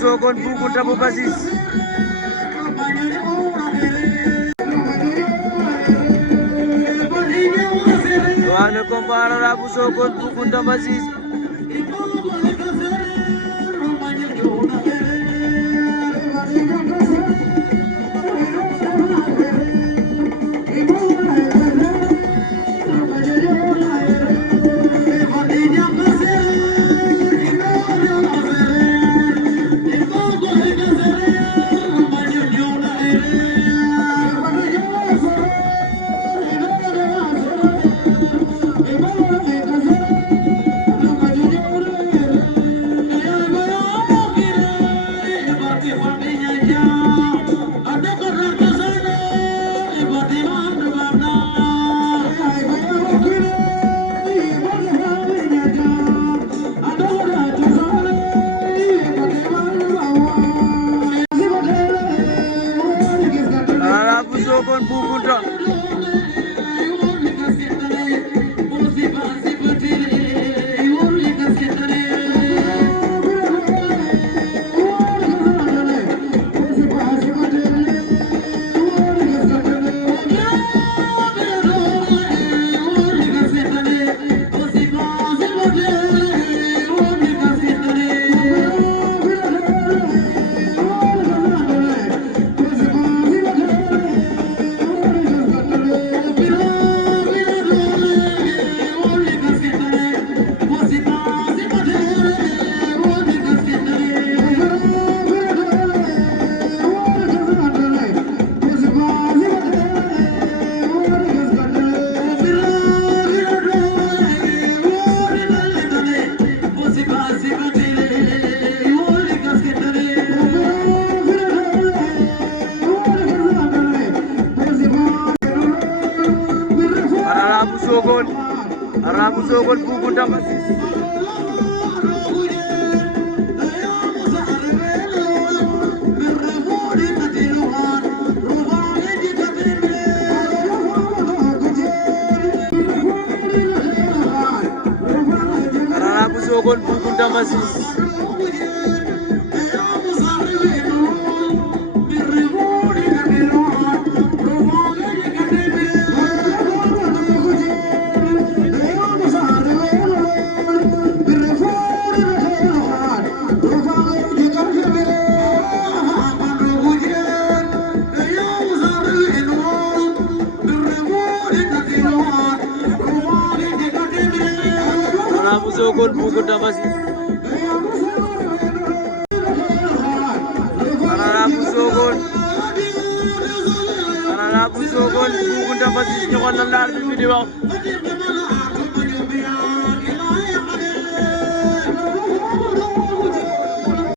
Sokone Boucounta bu Basis le combat Ararabu Sokone Boucounta Basis Sokone Boucounta Ararabu Sokone Boucounta Basis Ararabu Sokone Boucounta Basis Sokone Boucounta Basis Ararabu Sokone Boucounta Basis ñu xool lan la arbitre bi di wax